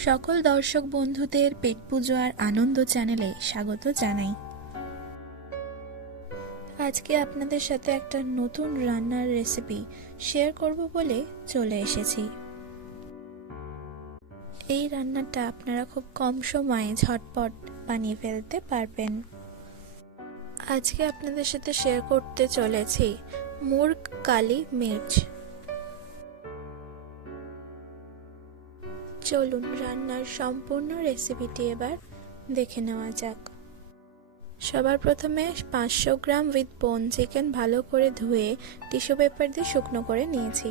সকল দর্শক বন্ধুদের পেট পুজো আর আনন্দ চ্যানেলে স্বাগত জানাই। আজকে আপনাদের সাথে একটা নতুন রান্নার রেসিপি শেয়ার করব বলে চলে এসেছি। এই রান্নাটা আপনারা খুব কম সময়ে ঝটপট বানিয়ে ফেলতে পারবেন। আজকে আপনাদের সাথে শেয়ার করতে চলেছি মুর্গ কালি মির্চ। চলুন রান্নার সম্পূর্ণ রেসিপিটি এবার দেখে নেওয়া যাক। সবার প্রথমে 500 গ্রাম উইথ বোন চিকেন ভালো করে ধুয়ে টিস্যু পেপার দিয়ে শুকনো করে নিয়েছি।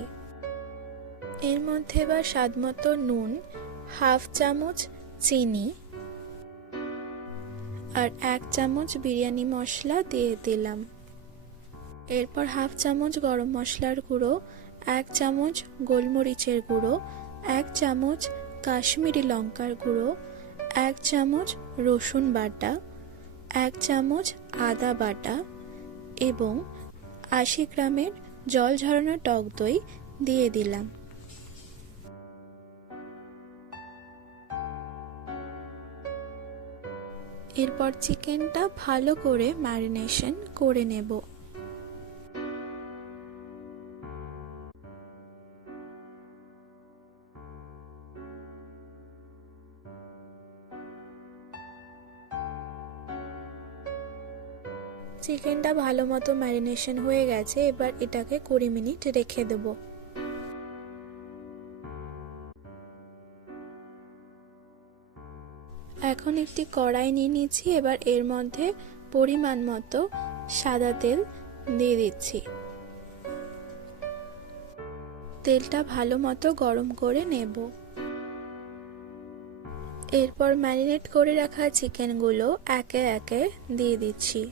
এর মধ্যে এবার স্বাদমতো নুন, হাফ চামচ চিনি আর 1 চামচ বিরিয়ানি মশলা দিয়ে দিলাম। এরপর হাফ চামচ গরম মশলার গুঁড়ো, 1 চামচ গোলমরিচের গুঁড়ো, 1 চামচ কাশ্মীরি লঙ্কার গুঁড়ো, 1 চামচ রসুন বাটা, 1 চামচ আদা বাটা এবং 80 গ্রামের জল ঝরানো টক দই দিয়ে দিলাম। এরপর চিকেনটা ভালো করে ম্যারিনেশন করে নেব। চিকেনটা ভালো মতো ম্যারিনেশন হয়ে গেছে, এবার এটাকে 20 মিনিট রেখে দেব। এখন একটি কড়াই নিয়ে নিয়েছি, এবার এর মধ্যে পরিমাণ মতো সাদা তেল দিয়ে দিচ্ছি। তেলটা ভালো মতো গরম করে নেব। এরপর ম্যারিনেট করে রাখা চিকেনগুলো একে একে দিয়ে দিচ্ছি।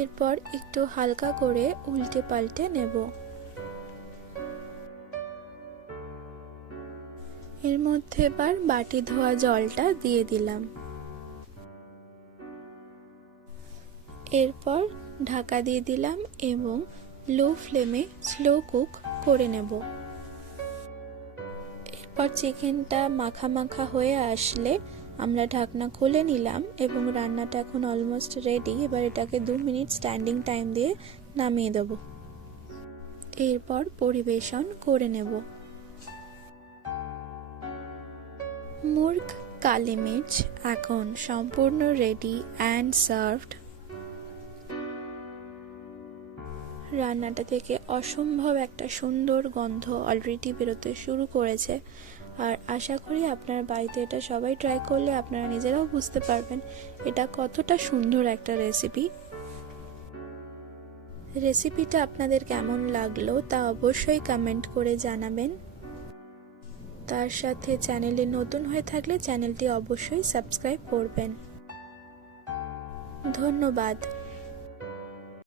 এরপর একটু হালকা করে উল্টে পাল্টে নেব। এর মধ্যে এবার বাটি ধোয়া জলটা দিয়ে দিলাম। এরপর ঢাকা দিয়ে দিলাম এবং লো ফ্লেমে স্লো কুক করে নেব। এরপর চিকেনটা মাখা মাখা হয়ে আসলে আমরা ঢাকনা খুলে নিলাম এবং রান্নাটা এখন অলমোস্ট রেডি। এবার এটাকে 2 মিনিট স্ট্যান্ডিং টাইম দিয়ে নামিয়ে দেব। এরপর পরিবেশন করে নেব। মুর্গ কালি মির্চ এখন সম্পূর্ণ রেডি অ্যান্ড সার্ভড। রান্নাটা থেকে অসম্ভব একটা সুন্দর গন্ধ অলরেডি বেরোতে শুরু করেছে, আর আশা করি আপনার বাড়িতে এটা সবাই ট্রাই করলে আপনারা নিজেরাও বুঝতে পারবেন এটা কতটা সুন্দর একটা রেসিপি। রেসিপিটা আপনাদের কেমন লাগলো তা অবশ্যই কমেন্ট করে জানাবেন। তার সাথে চ্যানেলে নতুন হয়ে থাকলে চ্যানেলটি অবশ্যই সাবস্ক্রাইব করবেন। ধন্যবাদ।